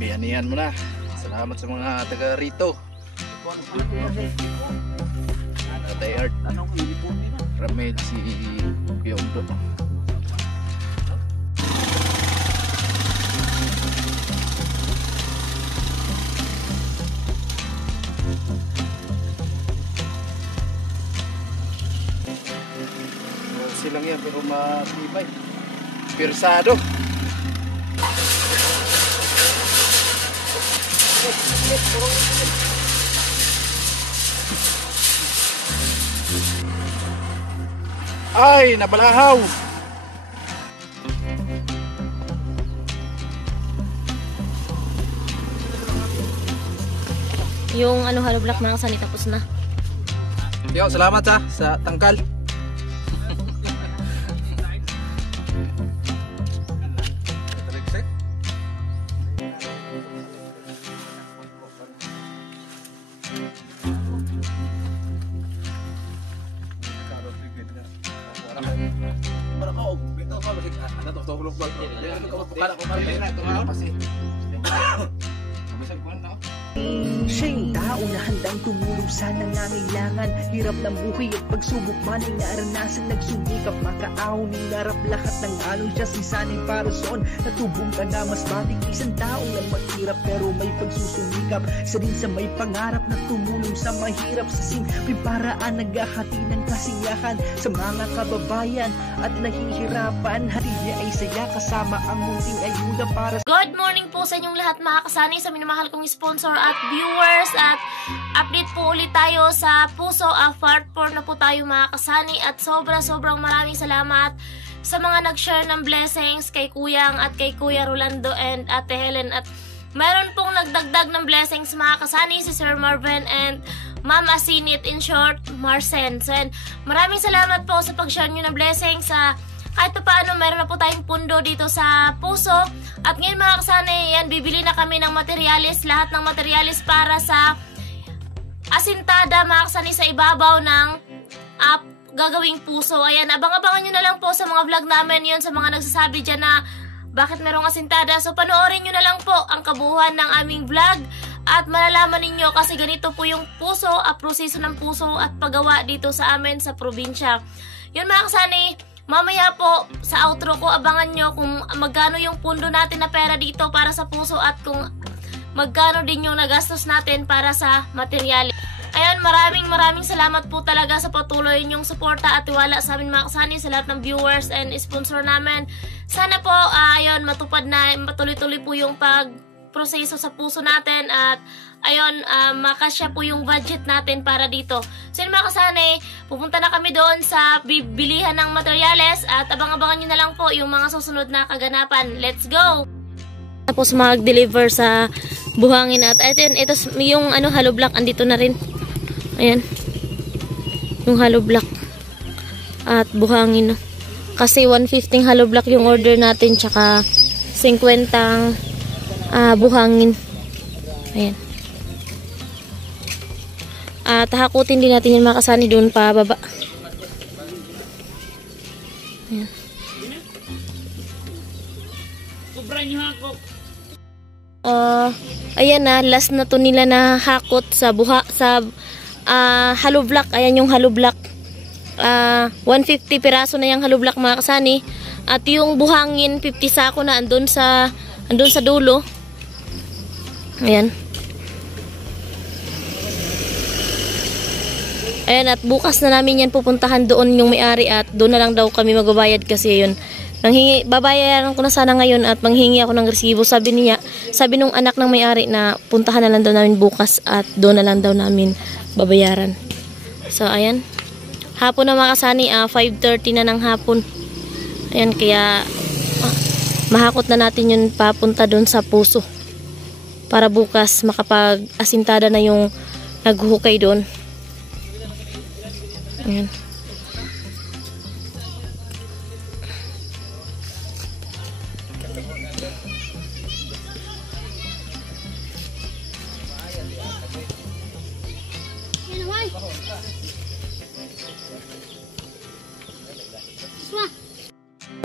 Biyanihan mo na. Salamat sa mga taga rito. Tatay Art. Ramel si Piyongdo. Silang yan pero matibay. Pirsado. Ay, nabalahaw. Yung ano, hollow block mga kasani tapos na. Yo, salamat sa tangkal. Siya yung tao na handang tumulong sa nangangailangan. Hirap ng buhay at pagsubok man ay naranasan. Nagsumikap makaahon ng narap lahat ng alon siya sisanay para soon. Natubong ka na mas batik isang tao lang maghirap pero may pagsusumikap. Isa din sa may pangarap na tumulong sa mahirap. Sa simpleng paraan naghahati ng kasiyahan sa mga kababayan at nahihirapan. Hati niya ay saya kasama ang munting ayuda para. Good morning po sa inyong lahat mga kasani, sa minamahal kong sponsor at viewers, at update po ulit tayo sa Puso. Part 4 na po tayo mga kasani, at sobrang maraming salamat sa mga nag-share ng blessings kay Kuyang at kay Kuya Rolando and Ate Helen. At meron pong nagdagdag ng blessings mga kasani, si Sir Marvin and Ma'am Asinit, in short, Marcen. So, maraming salamat po sa pag-share nyo ng blessings. Kahit pa paano, meron na po tayong pundo dito sa Puso. At ngayon mga kasani, yan, bibili na kami ng materialis. Lahat ng materialis para sa asintada mga kasani sa ibabaw ng gagawing puso. Ayan, abang-abangan nyo na lang po sa mga vlog namin yun, sa mga nagsasabi dyan na bakit merong asintada. So panoorin nyo na lang po ang kabuuan ng aming vlog at malalaman ninyo kasi ganito po yung puso, proseso ng puso at paggawa dito sa amin sa probinsya. Yun mga kasani, mamaya po sa outro ko abangan nyo kung magkano yung pundo natin na pera dito para sa puso at kung magkano din yung nagastos natin para sa material. Ayan, maraming salamat po talaga sa patuloy nyong suporta at tiwala sa amin mga kasani, sa lahat ng viewers and sponsor namin. Sana po, ayun, matupad na, matuloy-tuloy po yung pagproseso sa puso natin at ayun, makasya po yung budget natin para dito. So yun mga kasani, pupunta na kami doon sa bibilihan ng materyales at abang-abangan nyo na lang po yung mga susunod na kaganapan. Let's go! Tapos mag-deliver sa buhangin at ito yung ano, hollow block andito na rin. Ayan. Yung hollow block at buhangin. Kasi 150 hollow block yung order natin tsaka 50 buhangin. Ayan. At hakutin din natin yung mga kasani doon pa baba. Ayan. Ayan na, last na to nila na hakot sa hollow block. Ayan yung hollow block. 150 piraso na yung hollow block mga kasani. At yung buhangin 50 sako na andun sa dulo. Ayan. Ayan, at bukas na namin yan pupuntahan doon yung may-ari at doon na lang daw kami magbabayad kasi yun. Babayaran ko na sana ngayon at manghingi ako ng resibo. Sabi nung anak ng may-ari na puntahan na lang daw namin bukas at doon na lang daw namin babayaran. So, ayan. Hapon na mga kasani, 5:30 na ng hapon. Ayan, kaya mahakot na natin yun papunta doon sa Puso. Para bukas makapag-asintada na yung naghuhukay doon. Ayan.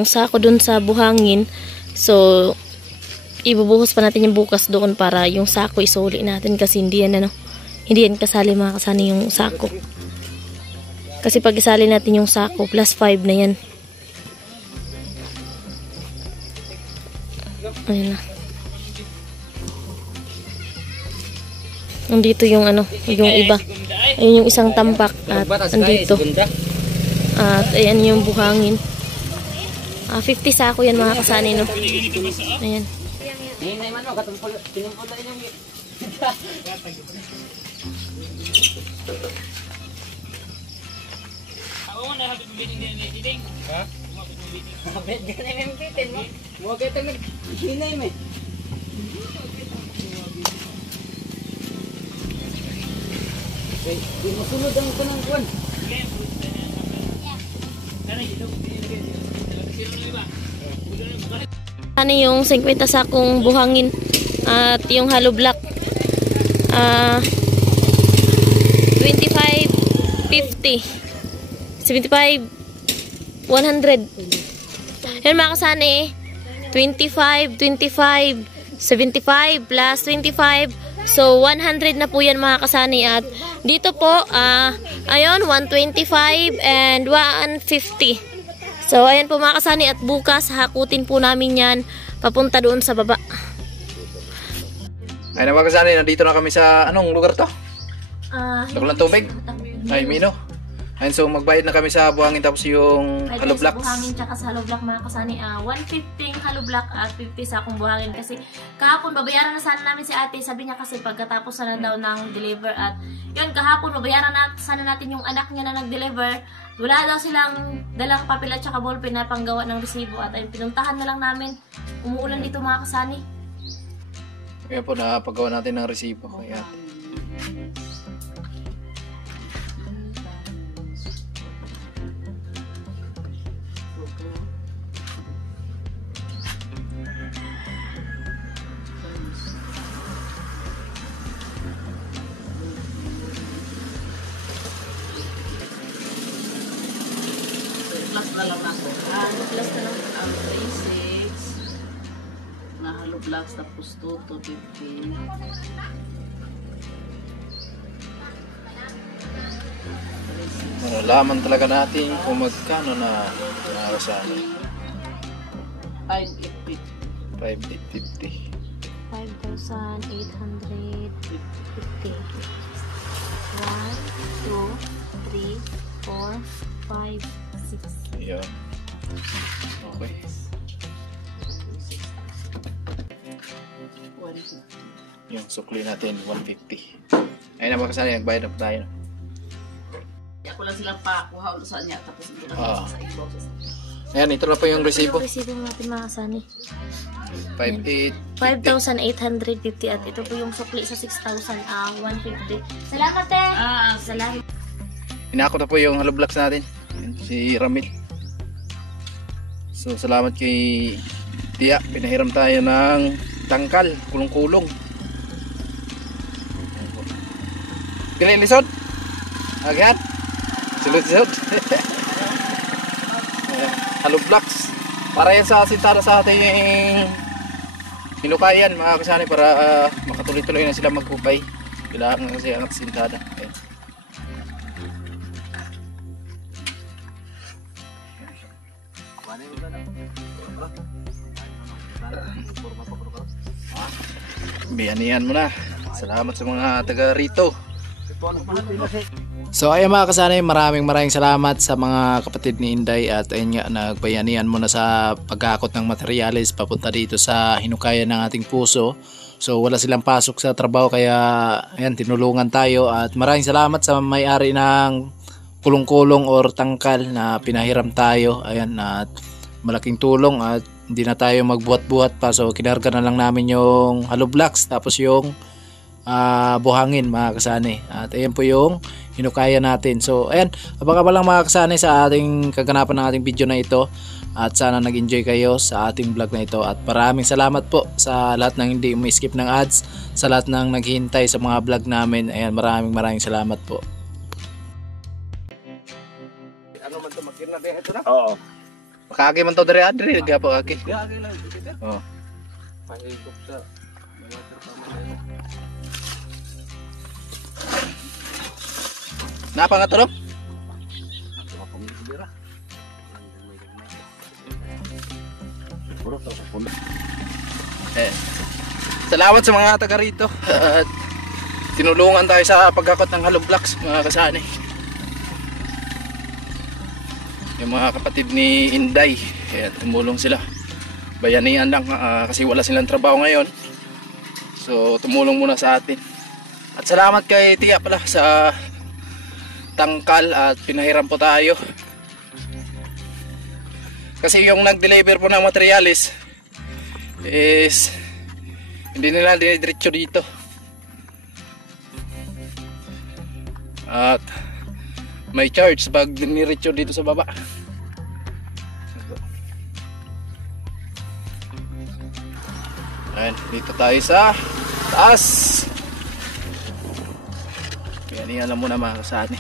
Yung sako dun sa buhangin. So, ibubuhos pa natin yung bukas doon para yung sako isuli natin kasi hindi yan hindi yan kasali mga kasani yung sako. Kasi pag isali natin yung sako, plus 5 na yan. Ayun na. Nandito yung yung iba. Ayun yung isang tampak at nandito. At ayan yung buhangin. 50 sako yan mga kasani, no? Ayan. Masunod ang kanang kuwan. Ano yung 50 sakong buhangin at yung hollow block 25, 50, 75, 100. Yan mga kasani, 25, 25, 75 plus 25. So 100 na po yan mga kasani. At dito po ayun 125 and 150. So, ayan po mga kasani at bukas hakutin po namin yan papunta doon sa baba. Ayun na mga kasani, nandito na kami sa anong lugar to? Takulang tubig? Ay, Mino. Ayun, so magbayad na kami sa buhangin tapos yung hollow blocks. Buhangin tsaka sa hollow block mga kasani. 150 hollow block at 50 sa akong buhangin. Kasi kahapon babayaran na sana namin si ate. Sabi niya kasi pagkatapos na daw ng deliver. At yun kahapon babayaran na sana natin yung anak niya na nag-deliver. Wala daw silang dalang papel at saka ballpen na panggawa ng resibo. At ayun, pinuntahan na lang namin. Umuulan dito mga kasani. Kaya po napagawa natin ng resibo. Kaya Plus na lang ako. Plus na lang. 3, 6. Na hollow blocks tapos 2 to 15. malalaman talaga natin kung magkano na nakasan. 5,850. 5,850. 5,850. 1, 2, 3, 4, 5, 6. Ayan. Okay. 150. Yung sukli natin, 150. Ayun na mga kasali, nagbayad na po tayo. Ako lang silang pakuha ulit sa niya tapos ito lang sa inbox. Ayan, ito na po yung resibo. Yung resibo natin mga kasani. 5,850. 5,850 at ito po yung sukli sa 6,150. Salamat eh! Salamat. Inako na po yung hollow blocks natin. Ayan, si Ramil. So, salamat kay Tia. Pinahiram tayo ng tangkal, kulong-kulong. Kaya lisod? Agad? Silod-silod? Hollow blocks. Para yan sa sintada sa ating hinukayan mga kasani para makatuloy-tuloy na sila magkupay. Kailangan na kasi ang sintada. Okay. Biyanihan mo na. Salamat sa mga taga rito. So ayun mga kasanay, maraming salamat sa mga kapatid ni Inday at ayun nga, nagbayanihan mo na sa paghakot ng materyales papunta dito sa hinukayan ng ating puso. So wala silang pasok sa trabaho kaya ayan, tinulungan tayo at maraming salamat sa may-ari ng kulong-kulong or tangkal na pinahiram tayo. Ayan, at malaking tulong at hindi na tayo magbuhat-buhat pa, so kinarga na lang namin yung hollow blocks tapos yung buhangin mga kasani. At ayan po yung hinukaya natin. So ayan, abang-abang lang mga kasani sa ating kaganapan ng ating video na ito at sana nag-enjoy kayo sa ating vlog na ito at maraming salamat po sa lahat ng hindi umi-skip ng ads, sa lahat ng naghihintay sa mga vlog namin. Ayan, maraming salamat po. Oo. Makagi man to diri adri gapo kagi. Gagi lang dito. Oh. Pahigop sa water pump. Napa nga tulog? Ako pa mo dira. Puro to sa puno. Salamat sa mga taga rito at tinulungan tayo sa pagkakot ng hollow blocks mga kasani. Yung mga kapatid ni Inday, tumulong sila. Bayanihan lang kasi wala silang trabaho ngayon. So tumulong muna sa atin. At salamat kay Tia pala sa tangkal at pinahiram po tayo. Kasi yung nag-deliver po ng materialis is hindi nila dinidiretso dito. At may charge pag dinidiretso dito sa baba. Ayan, dito tayo sa taas. Yan lang muna mga kasani.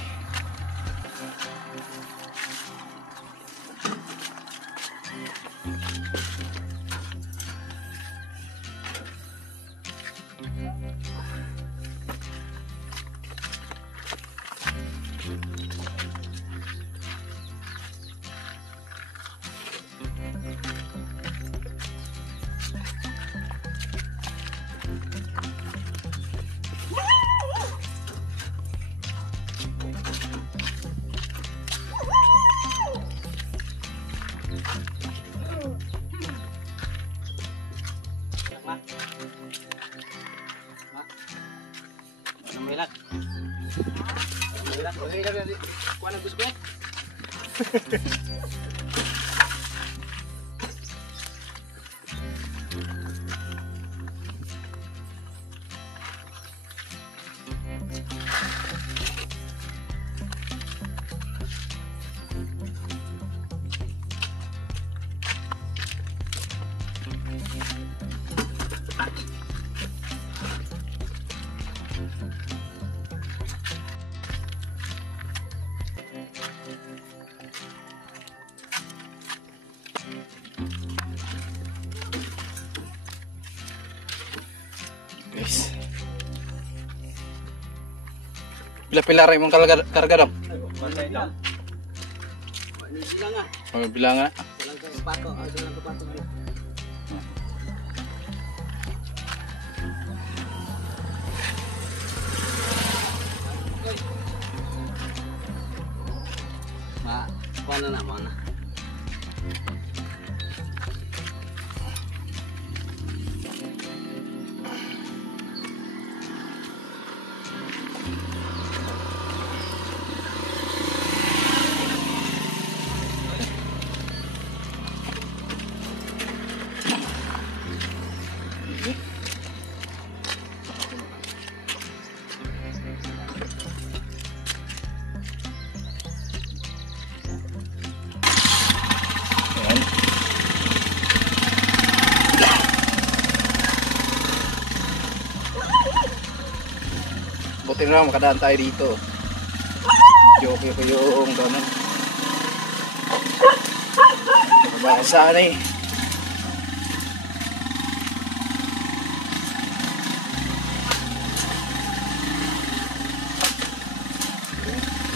Guys. Pila-pila rin mong karga dong? Bantay lang. May bilangan. Kuha na mana. Buti na makadaan tayo dito. Joke ko yung gano'n. Baka saan eh.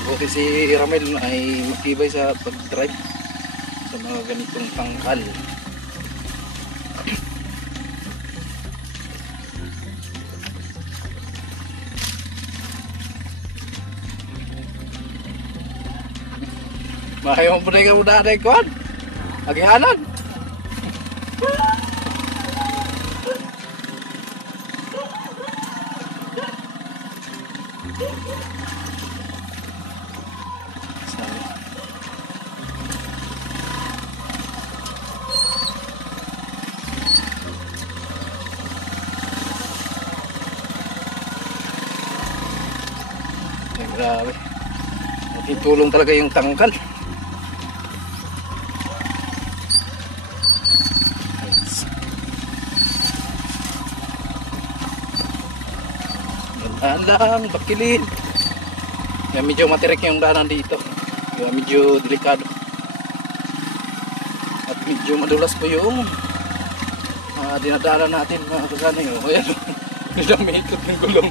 Buti si Ramel ay matibay sa pag-drive sa mga ganitong tangkal. Mahayo mo ka muna na ikuan. Agihanan. Grabe. Itulong talaga yung tangkal. Lang, bakilin. Kaya medyo matirik yung daanan dito. Kaya medyo delikado. Medyo madulas po yung dinadaanan natin mga kasani. O, ayan. Ilang minutes ng gulong.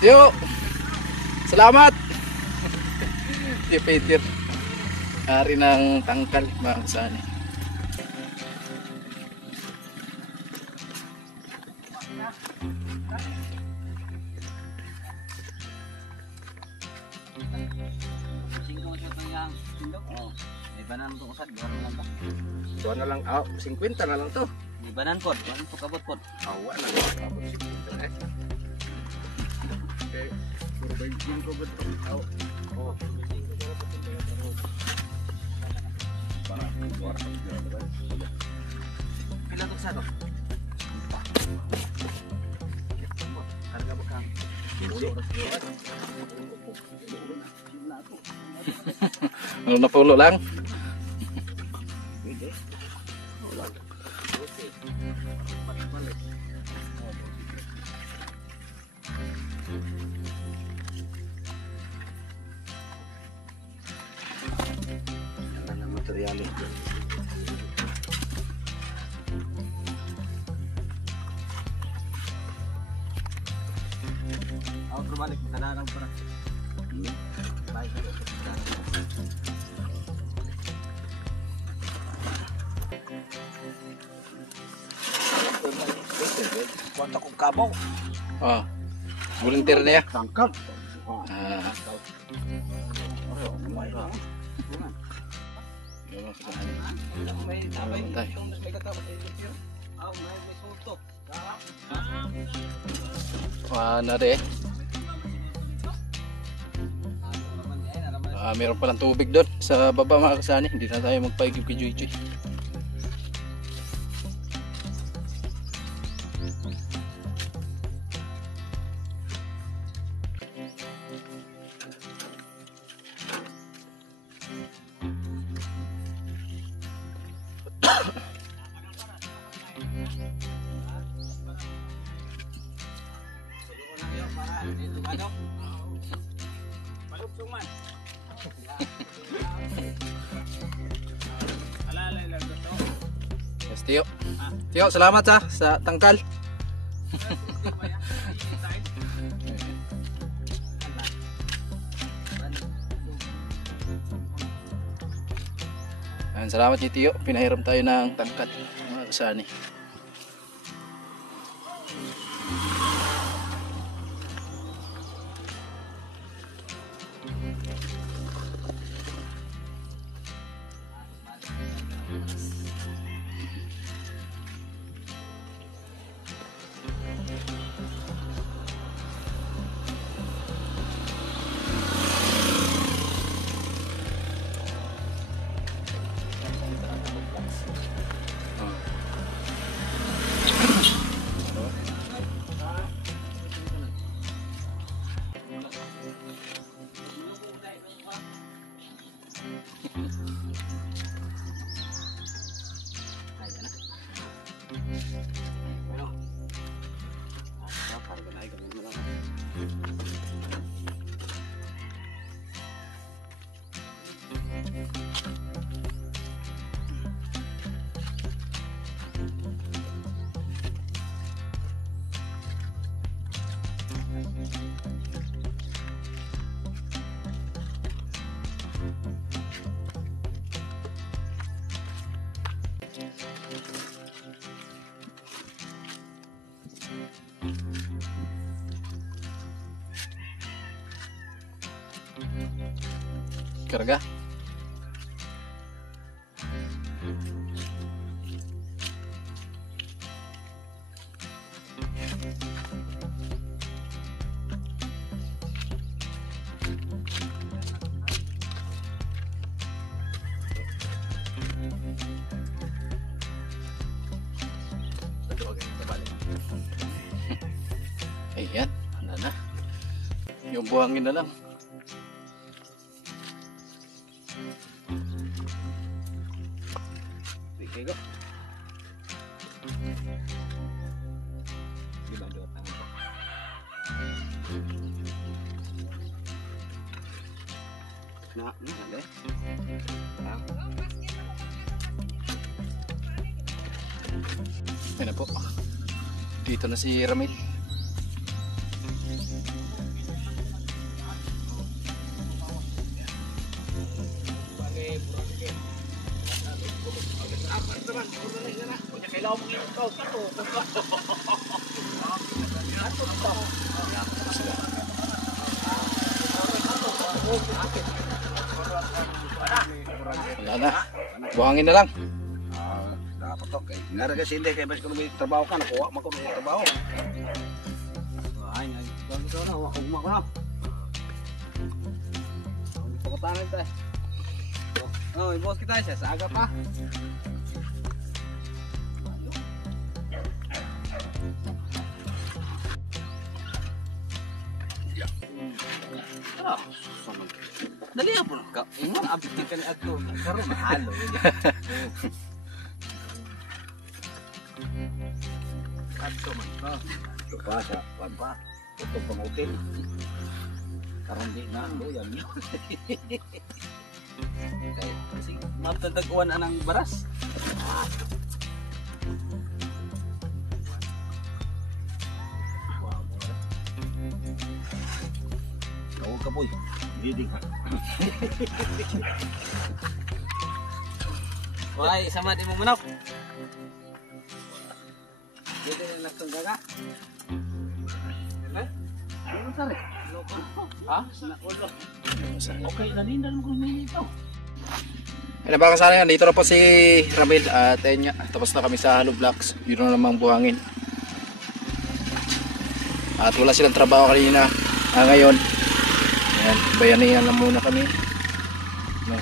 Yo, salamat. Si Peter, ari ng tangkal mga kasani. Singkong siya ito yung sindok. Oo. May banan itong usad. Buwan mo lang ba? Doon na lang, 50 na lang to. May banan po. Buwan po kabot po. Awa na lang, kapag 50 eh. Okay, puro ba yung 5 ba ito? Oo. Pila ito sa ito? Karga ba kang? Ano na pulo lang? Ganda ng material eh. Ako terbalik, kadang-kadang pernah. Baik. Kuwanta kong kabaw. Oh. Volunteer na ya. Tangkap. Ah. Ano deh? Meron palang tubig doon sa baba mga kasani. Hindi na tayo magpaigib kay Joy Joy. Yes, Tio. Tio, salamat sa tangkal. Salamat ni Tio, pinahiram tayo ng tangkal mga kasani. Karga. Ayan, ano na. Yung buhangin na lang. Di ba doon ang ito? Hali. Ayun na po. Dito na si Ramil. Wala na. Buhangin na lang. Dapat to kay. Ngara kasi hindi kay bas ko may trabaho ka nakuha mo ko may trabaho. Ay, nagto na wa ko na. Pagkatanan tayo. Oh, boss kita siya sa aga pa. Dali po ka. Ingon abti ka ni ato. Karon mahalo. Ato man. Coba sa pa. Ito pangutin. Karon di na yan. Okay, kasi matadaguan anang baras. Kau kapoy. Didi ka. Why, sama di mo manok. Didi na kang gaga. Ano tare? Ha? Okay, nanindan mo kung ito. Ayun na ba kasana yan? Dito na po si Ramil at ayun nga, tapos na kami sa hollow blocks. Dito na namang buhangin. At wala silang trabaho kanina. Ngayon, ayan, bayanihan lang muna kami. No,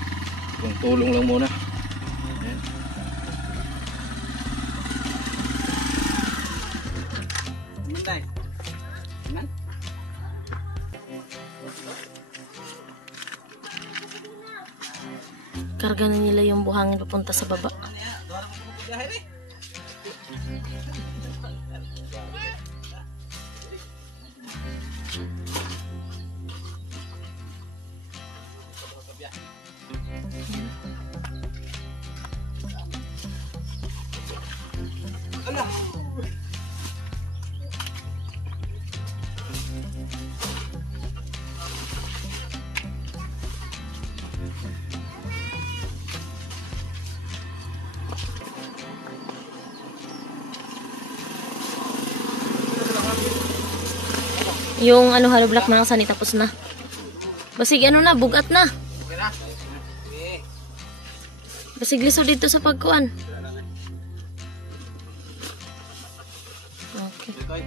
kung tulong lang muna. Ayan. Munday. Nan? Karga na nila yung buhangin papunta sa baba. Yung ano hollow block mga kasani tapos na. Basig ano na, bugat na. Basig liso dito sa pagkuan. Okay.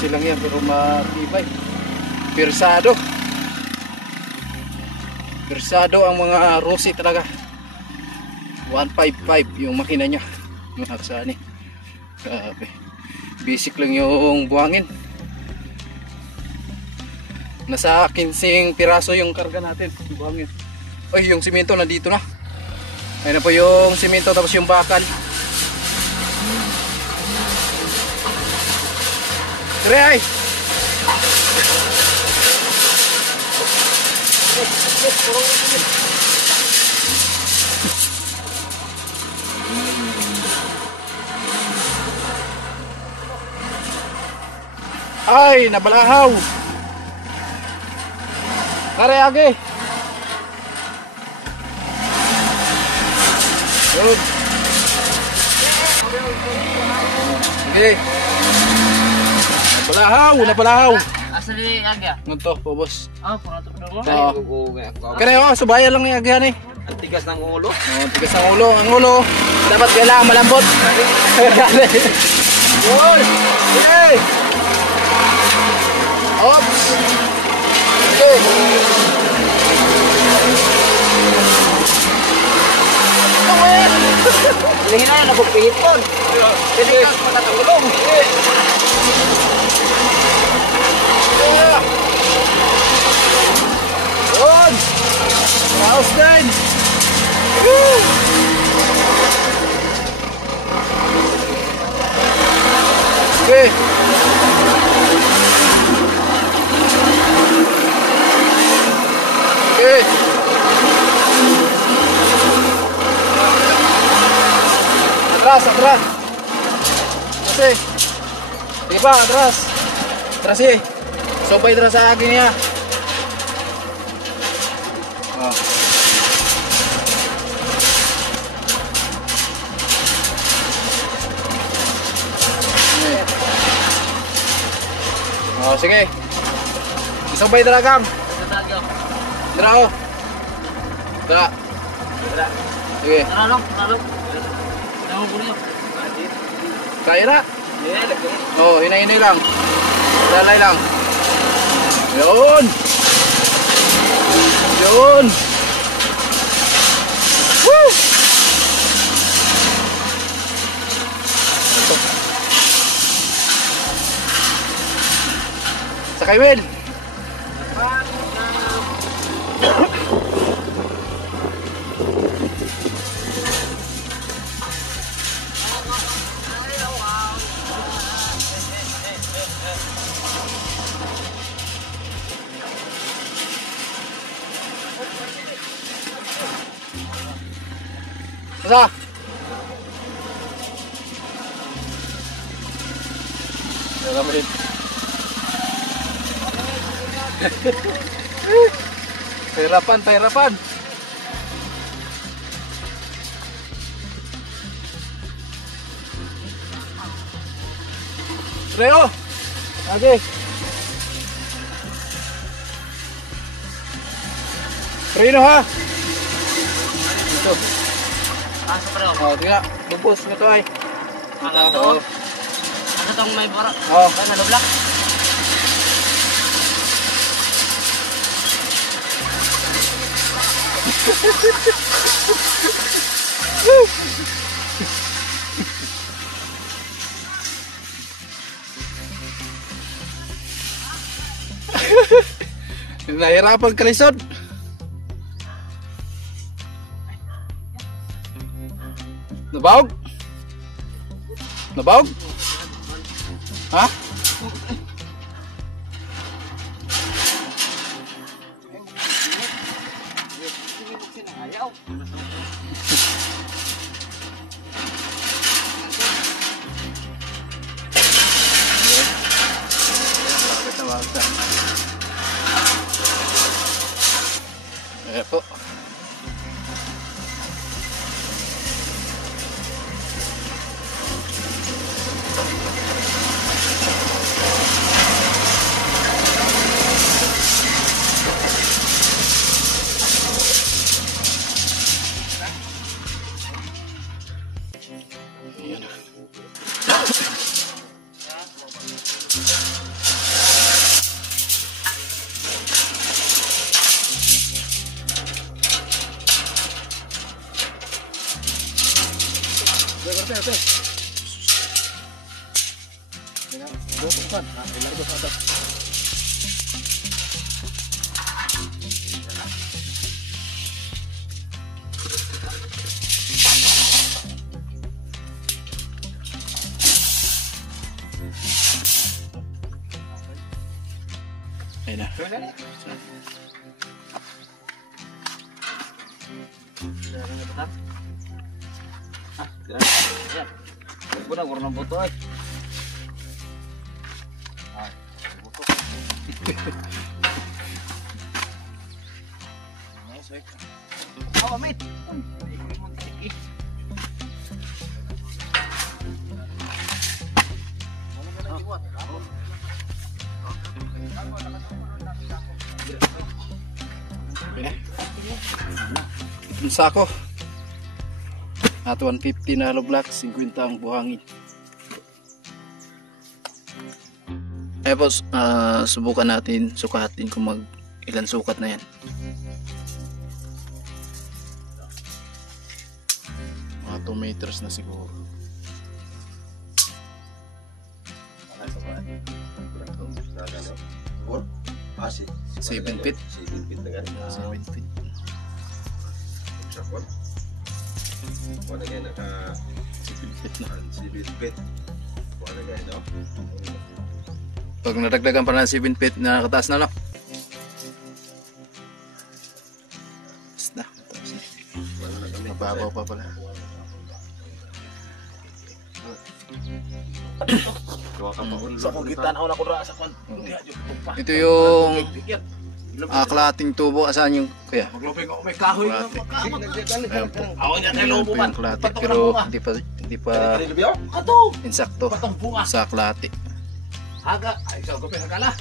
Silang yan pero matibay. Pirsado. Pirsado ang mga Rossi talaga. 155 yung makina niya. Mga kasani. Grabe. Basic lang yung buhangin. Nasa 15 piraso yung karga natin. Yung buhangin. Ay, yung simento nandito na. Ayun na po yung simento tapos yung bakal. Tara ay! Ay, nabalahaw! Tara age! Yun! Sige! Nabalahaw! Asa di agya? Ngunto po, boss. Ah, pangato pa mo. Oo. Kaya subayan lang yung agyan eh. Ang tigas ng ulo. Oh, tigas ang ulo. Ang ulo, dapat kailangan malambot. Yun! Okay! Oops! Okay! Hinahin na pagpihit po. Hindi ka matatangulong. Yun! Raos din! Woo! Okay. Okay. Atras, atras. Kasi. Sige pa, atras. Atras eh. Sobay atras sa akin niya. Oh. Oh, sige. Sobay talagang. Dra oh. Dra. Sige. Kaya na. Oh, hinay-hinay lang. Lalay lang. Yun. Yun. Woo! Sakay, Will. Masa? Jangan main. Pahirapan. Leo, lagi. Rino ha. Ito. Oh, tingnan. Lubos mo ito ay. Ano tong may bara? Oh. Ay, nalublak. Nahirapan ka lisod. Nabawag? Nabawag? Ha? Ayan po. Ayan. Ate. Bukan, largo sa atas. Ayan na. Bukan warna boto ay. Oh, mate. Itong sako at 150 na hollow block, 50 ang buhangin. Tapos subukan natin, sukatin kung mag ilan sukat na yan. Mga Mga 2 meters na siguro. Bon? 7 feet. 7 feet na gani. 7 feet. Sa bon? Wala kayo naka 7 feet na. 7 feet. Wala kayo, no? Pag nadagdagan pa ng 7 feet na nakataas na, no? Basta. Wala na kami. Mababaw pa pala. Sa kong gitan ako na ko ra sa kwan. Ito yung kalating tubo. Asaan yung kuya? Maglupin ako may kahoy na Kalate. pagkaamot. Ayan po. Ako niya kay Ayan lobo po man. yung kalate. Pero hindi pa Ato! insakto Patang bunga. sa kalate. Haga. Ay, sa gupin hagala.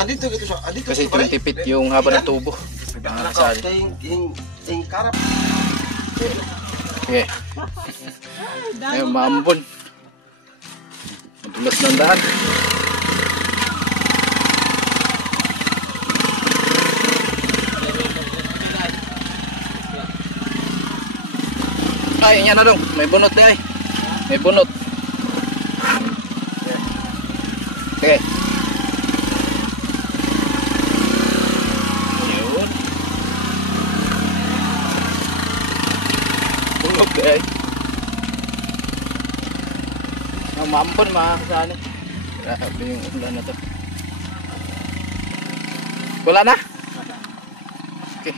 Andito gitu siya. Andito Kasi 20 feet yung haba ng tubo. Saan? Yung karap. Okay. Ayun, maambon. Madulas ng lahat. Ay, yan na dong. May bunot na ay. May bunot. Okay. Yun. Bunot ay. Maambon mga kasali. Grabe yung ulan na to. Wala na? Okay.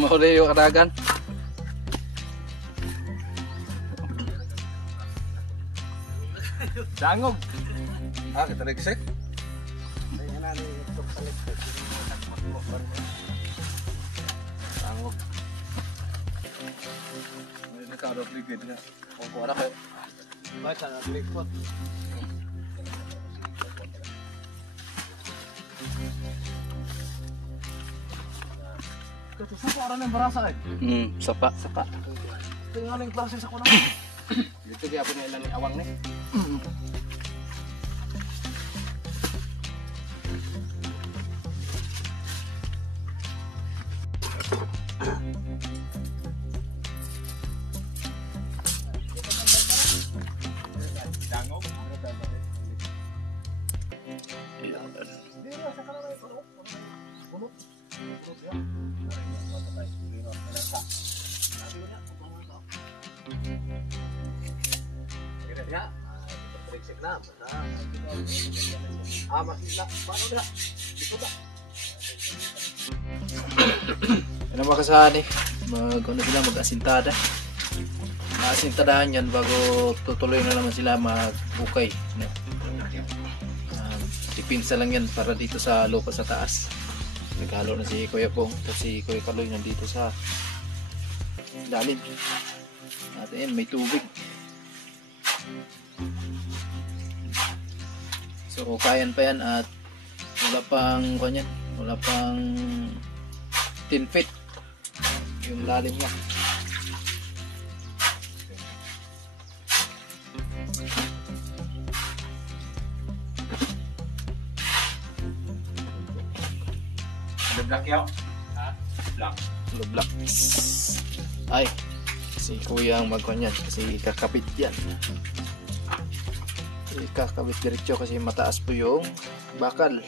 Mahuli yung karagan. Dangog. Ah, kita lagi sek. Dangog. May nakaro ligid na. Kung wala kayo. Baca na likod. Ito sa para ng barasa eh. Sapa. Sapa. Tingnan yung klase sa kuno. Dito kaya po nila ni awang ni. Ano mga kasali? Ano sila mag-asintada. Asintadahan yan bago tutuloy na naman sila magbukay. Dipinsa lang yan para dito sa lupa sa taas. Naghalo na si Kuya Pong at si Kuya Kaloy nandito sa lalim. At ayan, may tubig. So kayan pa yan at wala pang kanyan, wala pang 10 feet yung lalim niya. Black yaw. Black. Lublak. Ay, si Kuya ang magkanyan kasi kakabit yan. Kakabit diretso kasi mataas po yung bakal.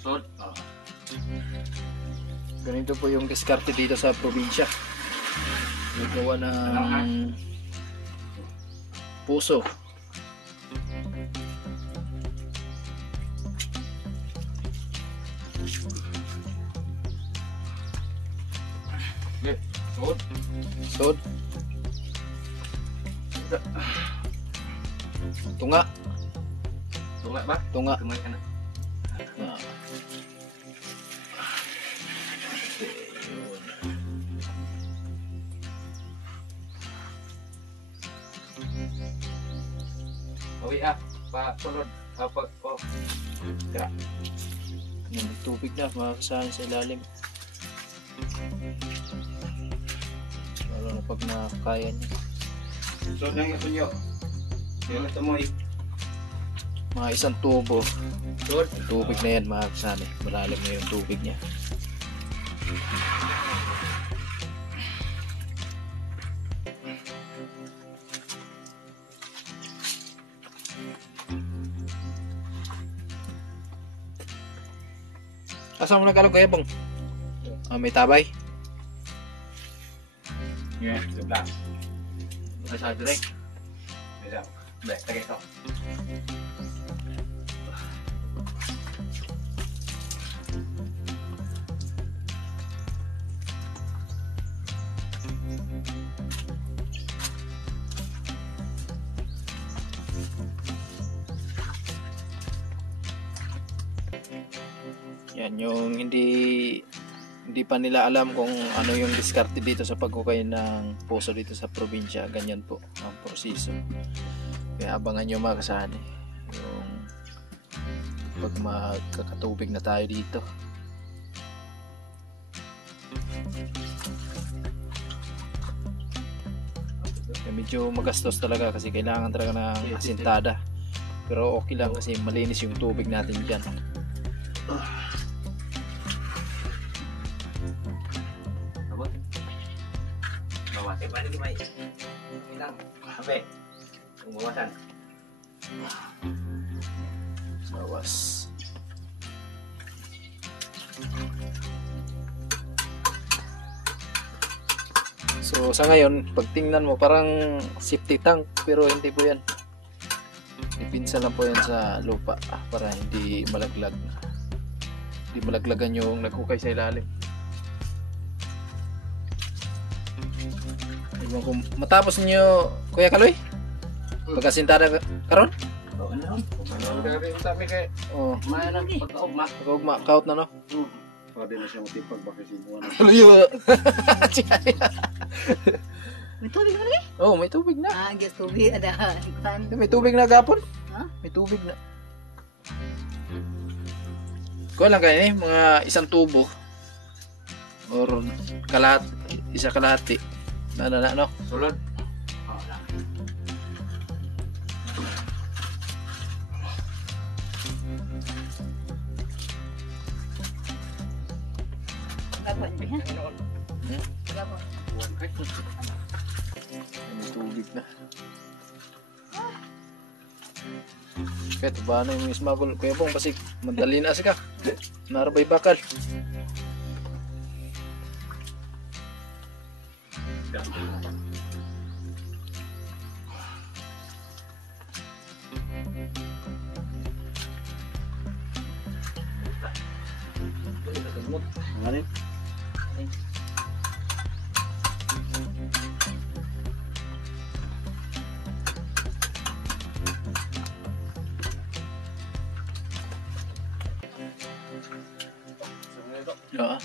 Sod. Ganito po yung diskarte dito sa probinsya. Gawa ng puso. Sod. Sod. Tunga. Tunga ba? Tunga. Tunga ka na. Ah. Uwi pa sulod. Kapag, oh. Yan, may tubig na mga kasani sa ilalim. Lalo na pag nakakaya niya. So, nang ito nyo. Yung ito mo, Mga isang tubo. Good. Yung tubig na yan mga kasani. Malalim na yung tubig niya. Asa mo nagkalog kaya bang? May tabay? Yeah, sebelah. Asa direct? Bisa. Baik, tagay ito. Yan yung hindi pa nila alam kung ano yung diskarte dito sa paghukay ng puso dito sa probinsya. Ganyan po ang proseso. Kaya abangan nyo mga kasani yung pag magkakatubig na tayo dito. Medyo magastos talaga kasi kailangan talaga ng asintada. Pero okay lang kasi malinis yung tubig natin dyan. Bawas. Mana ni mai? Hilang. Apa? Pembawasan. Bawas. So sa ngayon, pag tingnan mo parang safety tank pero hindi po yan. Ipinsa lang po yan sa lupa para hindi malaglag. Hindi malaglagan yung naghukay sa ilalim. Iwan ko, matapos nyo, Kuya Kaloy? Pagkasintada karon? Oh, ano? Ano gabi kami kay Oh, mana pagkaugma. pag-ugma, kaut na no? Pwede na siya matipag baka sibuan. Luyo. May tubig na rin? Oh, may tubig na. Guess tubig. Ada. Ikutan. May tubig na gapon. Ha? May tubig na. Kuha lang kayo mga isang tubo. Or isa kalahati. Na, no? Sulod. Oh, lang. Gapon niya. Hmm? Gapon. May tubig na. Kahit ba na yung ismagol. Kuya Bong, basig madali na ka. Narabay bakal. Ngayon. Oo.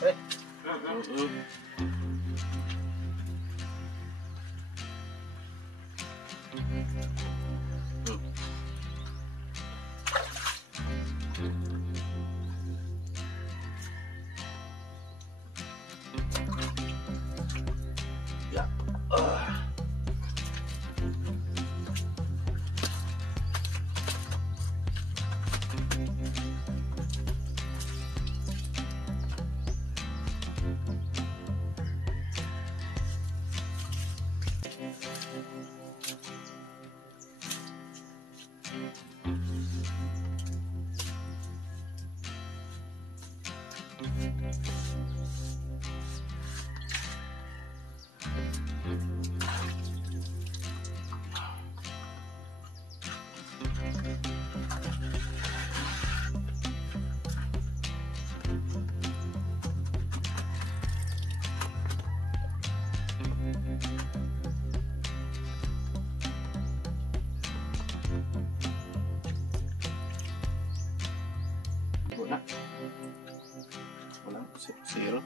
Wala. Wala. Zero.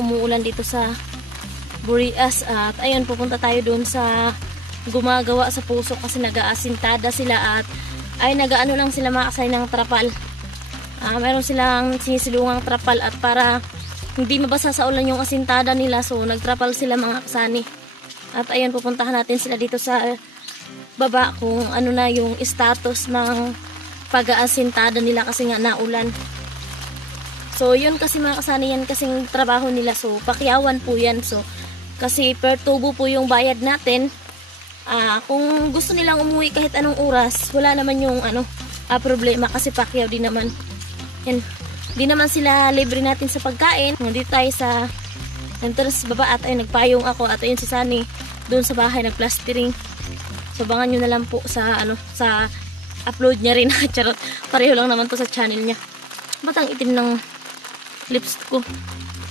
Umuulan dito sa Burias at ayun, pupunta tayo doon sa gumagawa sa puso kasi nag-aasintada sila at ay nagaano lang sila makasay ng trapal. Meron silang sinisilungang trapal at para hindi mabasa sa ulan yung asintada nila, so nagtrapal sila mga kasani. At ayun, pupuntahan natin sila dito sa baba kung ano na yung status ng pag-aasintada nila kasi nga naulan. So yun kasi mga kasani, yan kasing trabaho nila, so pakyawan po yan. So kasi per tubo po yung bayad natin. Kung gusto nilang umuwi kahit anong oras, wala naman yung problema kasi pakyaw din naman. Yan. Di naman sila libre natin sa pagkain. Nandito tayo sa entrance baba at ayun, nagpayong ako at ayun si Sunny doon sa bahay nagplastering. So abangan nyo na lang po sa sa upload niya rin. Charot. Pareho lang naman to sa channel niya. Ba't ang itim ng lips ko?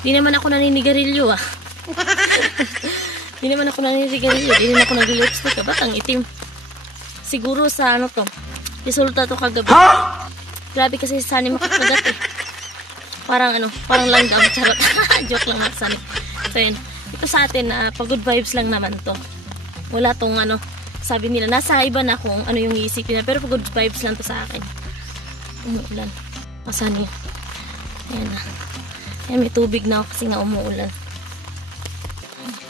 Di naman ako naninigarilyo Di naman ako naninigarilyo. Di naman ako nag-lipstick. Ba't ang itim? Siguro sa to. Resulta to kagabi. Grabe kasi si Sunny makakagat Parang langgam. Charot. Joke lang mga Sunny. So yun. Ito sa atin pag-good vibes lang naman to. Wala tong sabi nila. Nasa iba na kung ano yung iisipin na. Pero pag-good vibes lang to sa akin. Umuulan. Sunny. Ayan na. Ayan, may tubig na kasi nga umuulan.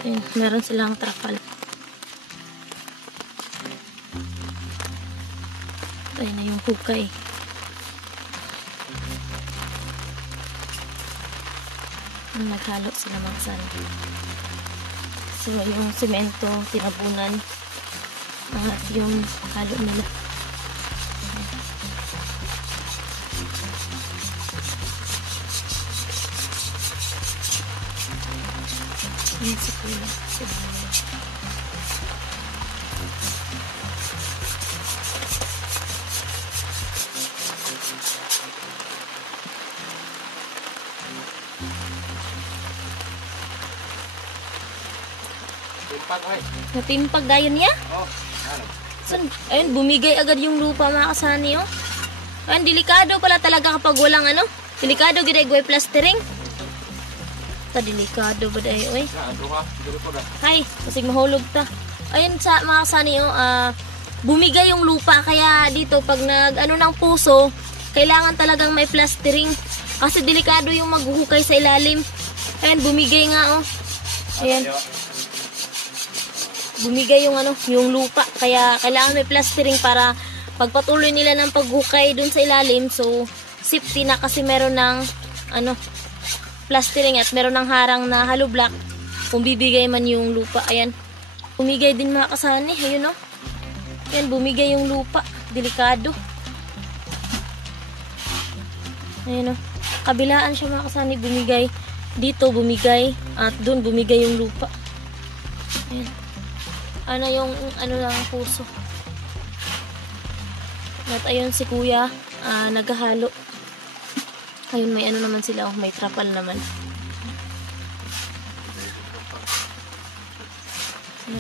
Ayan, meron silang trapal. Ayan na yung hukay. Naghalo sila mga Sunny. So yung semento tinabunan yung halo nila. Yan si Kuya. Natimpag dayon niya? Ayun, bumigay agad yung lupa mga kasani Ayun, delikado pala talaga kapag walang delikado gid plastering. Delikado ba dayo Hay, kasi mahulog ta. Ayun sa mga kasani bumigay yung lupa kaya dito pag ng puso kailangan talagang may plastering kasi delikado yung maghuhukay sa ilalim. Ayun, bumigay nga Ayan. Bumigay yung yung lupa kaya kailangan may plastering para pagpatuloy nila ng paghukay dun sa ilalim, so safety na kasi meron ng plastering at meron ng harang na hollow block kung bibigay man yung lupa. Ayan, bumigay din mga kasani. Ayun Ayan, bumigay yung lupa, delikado. Ayan kabilaan siya mga kasani, bumigay dito, bumigay at dun bumigay yung lupa. Ayan. Yung lang ang puso. At ayun si Kuya naghahalo. Ayun, may naman sila may trapal naman.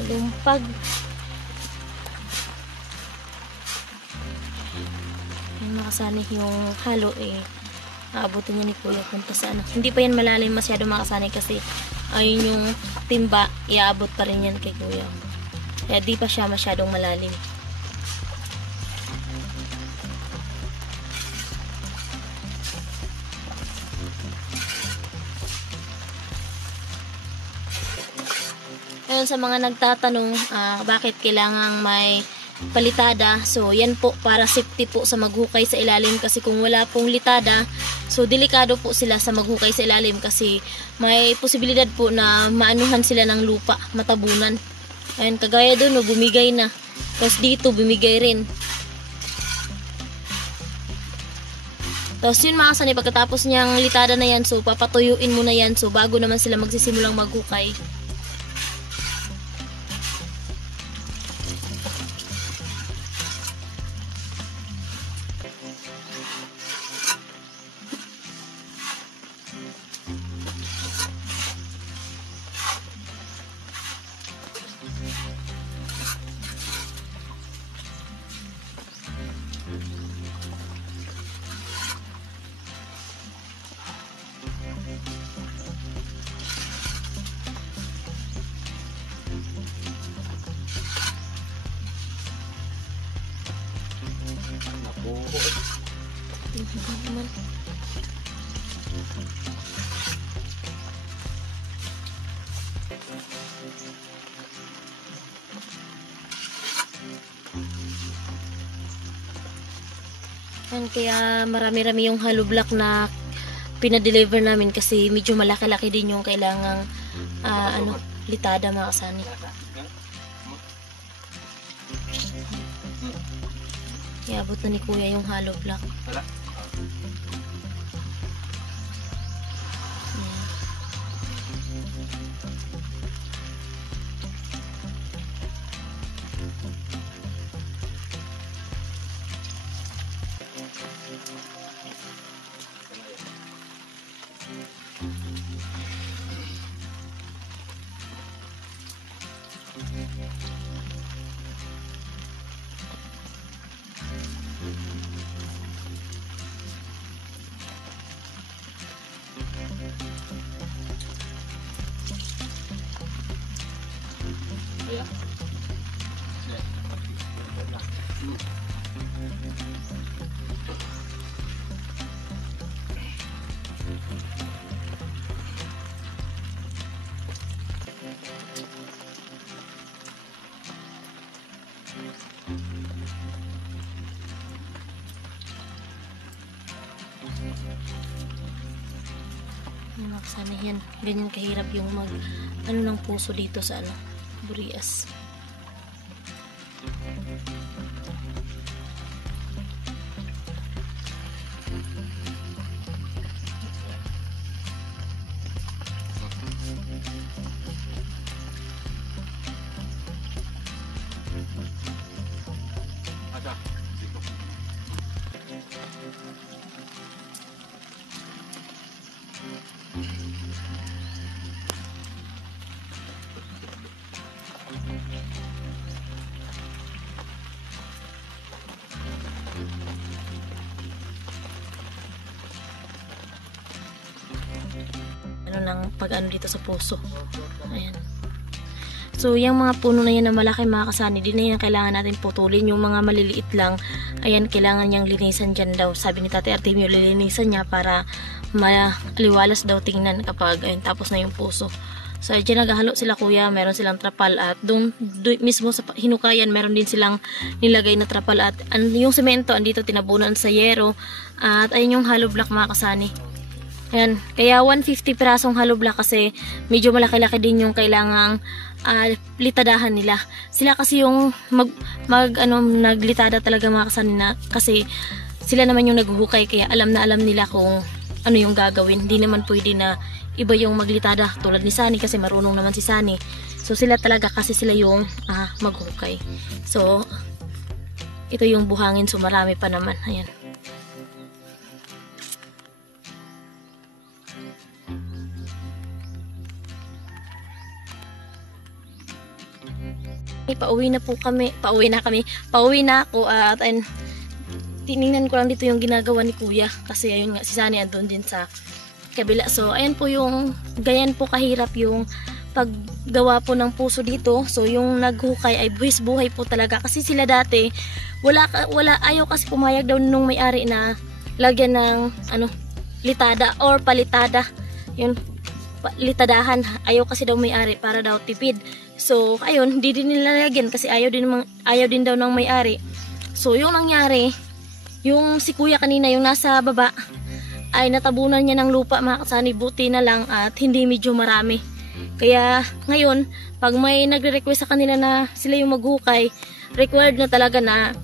Lumpag. Ayun mga kasani, yung halo aabutin niya ni Kuya punta sa Hindi pa yan malalim masyado mga kasani kasi ayun yung timba, iaabot pa rin yan kay Kuya. Kaya di pa siya masyadong malalim. Ngayon sa mga nagtatanong bakit kailangang may palitada, so yan po para safety po sa maghukay sa ilalim kasi kung wala pong litada, so delikado po sila sa maghukay sa ilalim kasi may posibilidad po na maanuhan sila ng lupa, matabunan. Ayan, kagaya doon, bumigay na. Tapos dito, bumigay rin. Tapos yun mga kasani, pagkatapos niyang litada na yan, so papatuyuin mo na yan. So bago naman sila magsisimulang maghukay. Yan, kaya marami-rami yung hollow block na pinadeliver namin kasi medyo malaki-laki din yung kailangang litada mga kasani. Iabot na ni kuya yung hollow block. Sana yan, ganyan kahirap yung ng puso dito sa Burias. Dito sa puso. Ayan. So, yung mga puno na yan na malaki mga kasani, din na yan kailangan natin putulin. Yung mga maliliit lang, ayan, kailangan niyang linisan dyan daw. Sabi ni Tate Artemio, lilinisan niya para maliwalas daw tingnan kapag, ayun, tapos na yung puso. So, dyan naghahalo sila kuya, meron silang trapal at doon mismo sa hinukayan, meron din silang nilagay na trapal at yung semento, andito tinabunan sa yero at ayun yung hollow block mga kasani. Ayan, kaya 150 pirasong hollow block kasi medyo malaki-laki din yung kailangang litadahan nila. Sila kasi yung naglitada talaga mga kasani na kasi sila naman yung naghuhukay kaya alam na alam nila kung ano yung gagawin. Hindi naman pwede na iba yung maglitada tulad ni Sunny kasi marunong naman si Sunny. So sila talaga kasi sila yung maghukay. So ito yung buhangin, so marami pa naman. Ayan. Pauwi na ako at tiningnan ko lang dito yung ginagawa ni kuya kasi ayun nga si Sunny andun din sa kabila. So ayan po yung ganyan po kahirap yung paggawa po ng puso dito. So yung naghukay ay buwis buhay po talaga kasi sila dati ayaw kasi pumayag daw nung may-ari na lagyan ng litada or palitada. Yun, litadahan. Ayaw kasi daw may-ari para daw tipid. So, ayun, hindi din nilalagyan kasi ayaw din daw ng may-ari. So, yung nangyari, yung si kuya kanina, yung nasa baba, ay natabunan niya ng lupa mga kasani, buti na lang at hindi medyo marami. Kaya, ngayon, pag may nagre-request sa kanila na sila yung maghukay, required na talaga na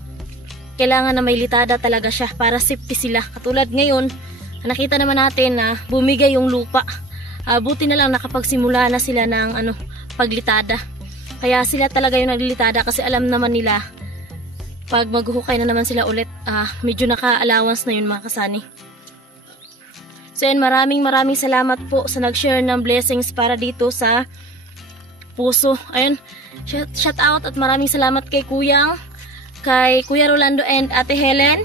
kailangan na may litada talaga siya para safety sila. Katulad ngayon, nakita naman natin na bumigay yung lupa. Buti na lang nakapagsimula na sila ng paglitada. Kaya sila talaga yung naglitada kasi alam naman nila pag maghuhukay na naman sila ulit, medyo naka-allowance na yun mga kasani. So yan, maraming salamat po sa nag-share ng blessings para dito sa puso. Ayun, shout out at maraming salamat kay Kuya Rolando and Ate Helen.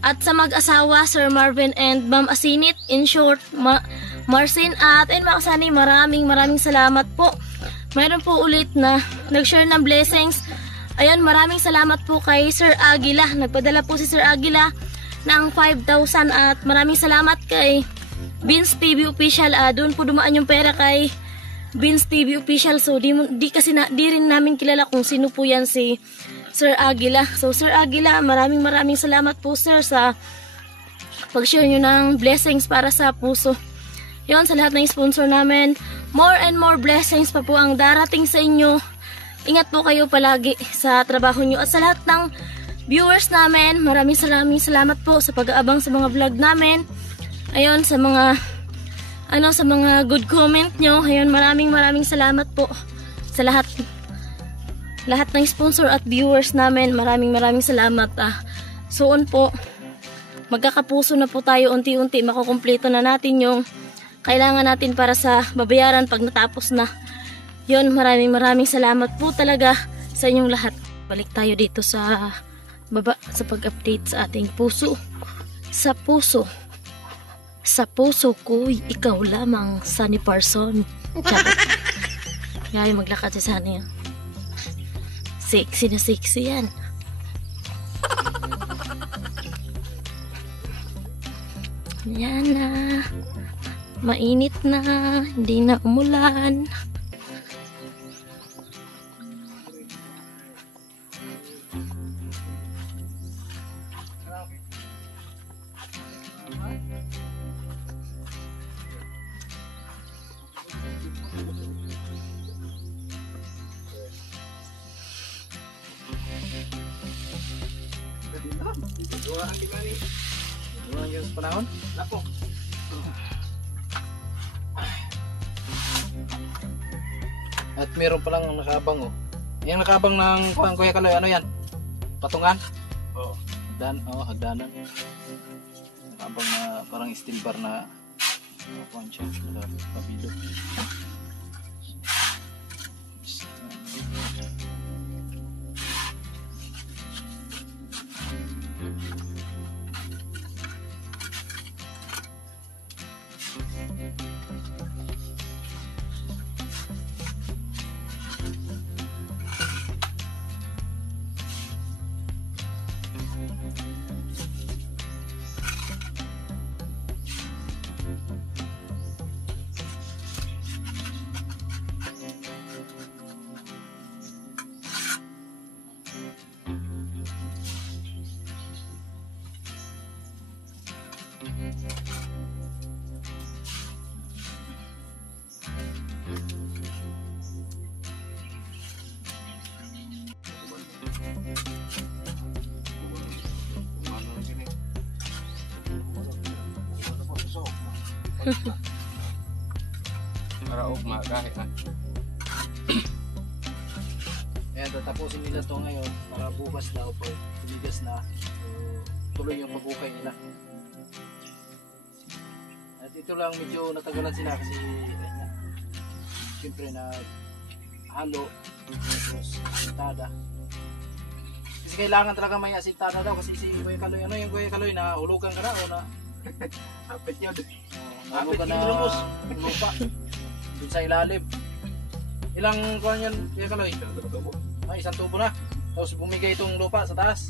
At sa mag-asawa, Sir Marvin and Ma'am Asinit, in short, Marcin. At ayun mga kasani, maraming salamat po. Mayroon po ulit na nag-share ng blessings. Ayun, maraming salamat po kay Sir Aguila. Nagpadala po si Sir Aguila ng 5,000 at maraming salamat kay Vince TV Official. Doon po dumaan yung pera kay Vince TV Official. So di rin namin kilala kung sino po yan si Sir Aguila. So Sir Aguila, maraming salamat po sir sa pag-share nyo ng blessings para sa puso. Yon, sa lahat ng sponsor namin, more and more blessings pa po ang darating sa inyo. Ingat po kayo palagi sa trabaho nyo. At sa lahat ng viewers namin, maraming salamat po sa pag-aabang sa mga vlog namin. Ayun, sa mga good comment nyo. Ayun, maraming salamat po sa lahat ng sponsor at viewers namin. Maraming salamat. Soon po, magkakapuso na po tayo unti-unti. Makukumpleto na natin yung kailangan natin para sa babayaran pag natapos na. Yun, maraming salamat po talaga sa inyong lahat. Balik tayo dito sa baba sa pag-update sa ating puso. Sa puso ko, ikaw lamang, Sunny Parson. Ngayon maglakad si Sunny. Sexy na sexy yan. Yan na. Mainit na. Hindi na umulan. Dua yung panahon? Nako. At meron palang nakaabang oh. Yung nakaabang ng Kuya Kaloy, ano yan? Patungan? Oo. Hagdanan. Nakaabang na parang steel bar na kuhan siya. Pabilog. Para ugma kahit Ayan, tatapusin nila to ngayon para bukas na o pag tumigas na tuloy yung pagukay nila. At ito lang medyo natagalan sila kasi siyempre na halo tapos asintada. Kasi kailangan talaga may asintada daw kasi si Kuya Kaloy, ano yung Kuya Kaloy na hulugan ka na o na hapit yun. hulugan na lupa dun sa ilalim. Ilang kuhan yan Kuya Kaloy? Ay, isang tubo na. Tapos bumigay itong lupa sa taas.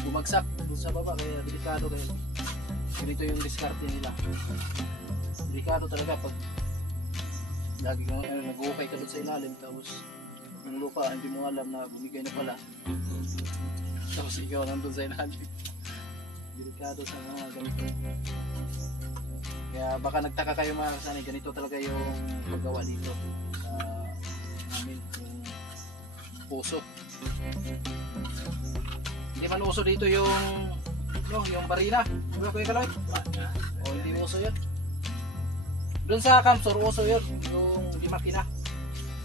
Bumagsak dun sa baba kaya delikado kaya. Ganito yung diskarte nila. Delikado talaga pag lagi kang nag-uukay ka dun sa ilalim tapos yung lupa hindi mo alam na bumigay na pala. Tapos ikaw nandun sa ilalim. Delikado sa mga ganito. Kaya baka nagtaka kayo mga kasanay, ganito talaga yung paggawa dito sa namin, yung puso. Hindi man uso dito yung barina. Diba Kuya Kaloy? O hindi uso yun. Doon sa Kamsur uso yun, yung di makina.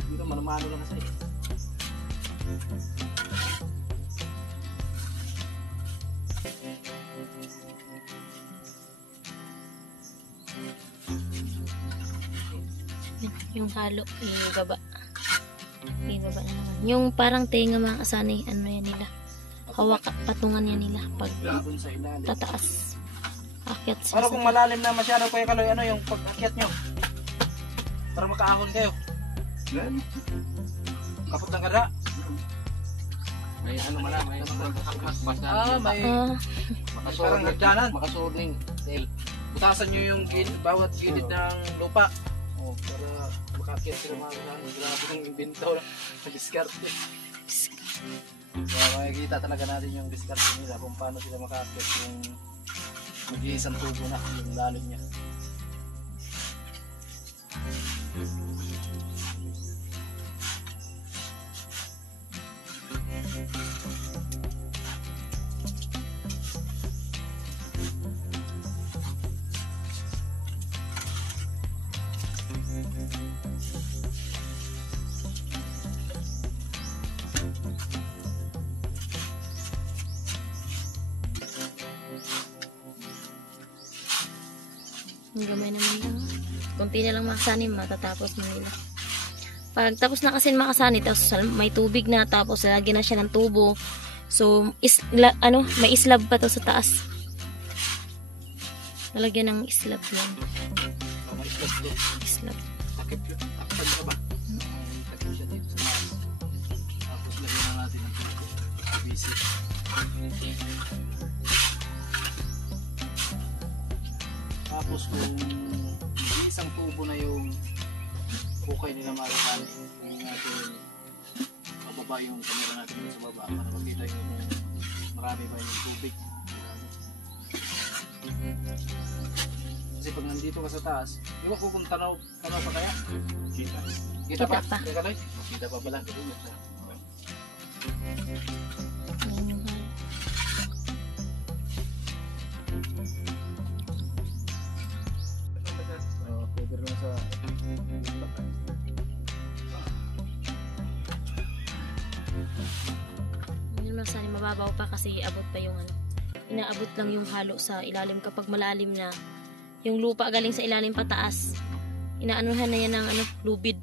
Dito manumano lang sa iyo. Yung halo, ibaba. Ibaba na naman. Yung parang tenga mga kasanay, ano yan nila. Hawak, patungan yan nila pag Doon sa ilalim. tataas. Akyat sa Para kung malalim na masyado Kuya Kaloy, ano yung pag-akyat nyo? Para makaahon kayo. Kapot ng kada. May ano man may basta May Ah, parang hagdanan. makasuling sale. butasan nyo yung bawat unit ng lupa. O, para makakit sila mga grabe ng invento na diskarte. So, makikita talaga natin yung diskarte nila kung paano sila makakit yung mag-iisang tubo na yung lalim niya. Ang gamay naman lang. Kunti na lang makasani, matatapos na nila. Pag tapos na kasi makasani, tapos may tubig na, tapos lagyan na siya ng tubo. So, may islab pa to sa taas. Lalagyan ng islab yan. Mga islab doon. Islab. Takip yun. Takpan ka ba? Takip siya dito sa taas. Tapos lagyan na natin ng PVC. Tapos kung isang tubo na yung hukay nila marasani, hindi natin mababa yung camera natin dun sa baba para makita yung marami ba yung tubig. Kasi pag nandito ka sa taas, di ba kung tanaw pa kaya? Kita. Kita pa? Kita pa. Kita pa? Kita pa pala. Cover lang sa Yun lang sana, mababaw pa kasi abot pa yung inaabot lang yung halo sa ilalim kapag malalim na. Yung lupa galing sa ilalim pataas. Inaanuhan na yan ng lubid.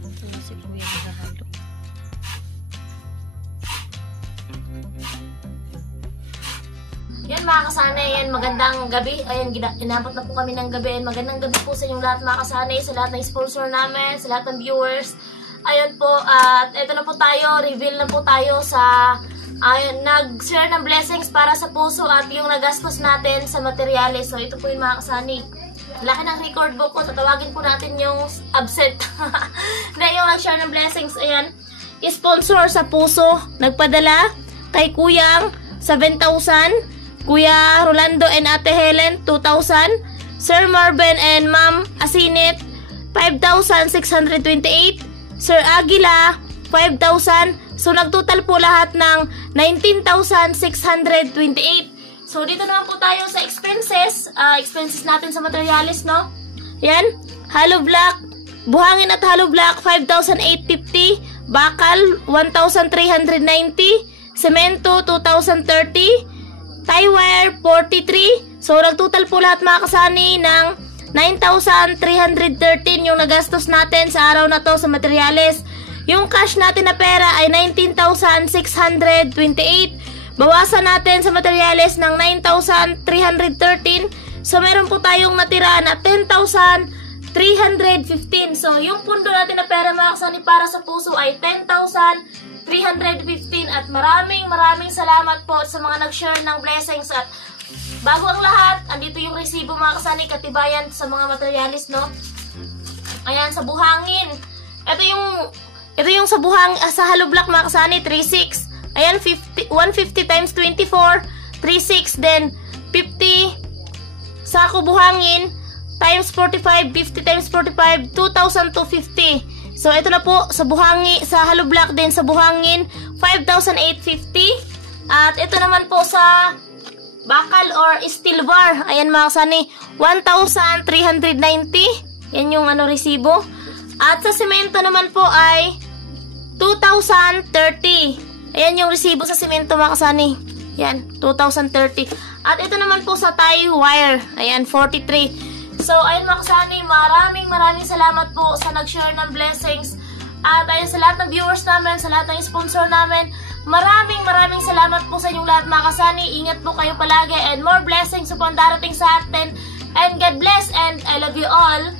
Ito si Kuya naghahalo. Yan mga kasanay, yan magandang gabi. Ayan, inabot na po kami ng gabi. Ayan, magandang gabi po sa inyong lahat mga kasanay, sa lahat ng sponsor namin, sa lahat ng viewers. Ayun po, at ito na po tayo, reveal na po tayo sa nag-share ng blessings para sa puso at yung nagastos natin sa materyales. So ito po yung mga kasanay. Laki ng record book ko, tatawagin po natin yung absent. Na yung nag-share ng blessings, ayan. Sponsor sa puso, nagpadala kay Kuyang 7,000. Kuya Rolando and Ate Helen, 2,000. Sir Marvin and Ma'am Asinit, 5,628. Sir Aguila, 5,000. So, nagtotal po lahat ng 19,628. So, dito naman po tayo sa expenses. Expenses natin sa materialis, no? Yan. Hollow block. Buhangin at hollow block, 5,850. Bakal, 1,390. Semento, 2,030. Tie wire, 43. So, nagtotal po lahat mga kasani ng 9,313 yung nagastos natin sa araw na to sa materyales. Yung cash natin na pera ay 19,628. Bawasan natin sa materyales ng 9,313. So, meron po tayong natira na 10,315. So, yung pundo natin na pera mga kasani para sa puso ay 10,315. At maraming salamat po sa mga nag-share ng blessings. At bago ang lahat, andito yung resibo mga kasani, katibayan sa mga materialis, no? Ayan, sa buhangin. Ito yung sa sa hollow block mga kasani, 3,600. Ayan, 150 times 24, 3,600. Then, 50 sako buhangin times 45, 50 times 45, 2,250. So, ito na po sa buhangin, sa hollow block din sa buhangin, 5,850. At ito naman po sa bakal or steel bar. Ayan mga kasani, 1,390. Yan yung resibo. At sa semento naman po ay 2,030. Ayan yung resibo sa semento mga kasani. Yan, 2,030. At ito naman po sa tie wire. Ayan, 43. So, ayun mga kasani, maraming salamat po sa nag-share ng blessings. At ayun sa lahat ng viewers namin, sa lahat ng sponsor namin, maraming salamat salamat po sa inyong lahat mga kasani. Ingat po kayo palagi and more blessings po ang darating sa atin. And God bless and I love you all.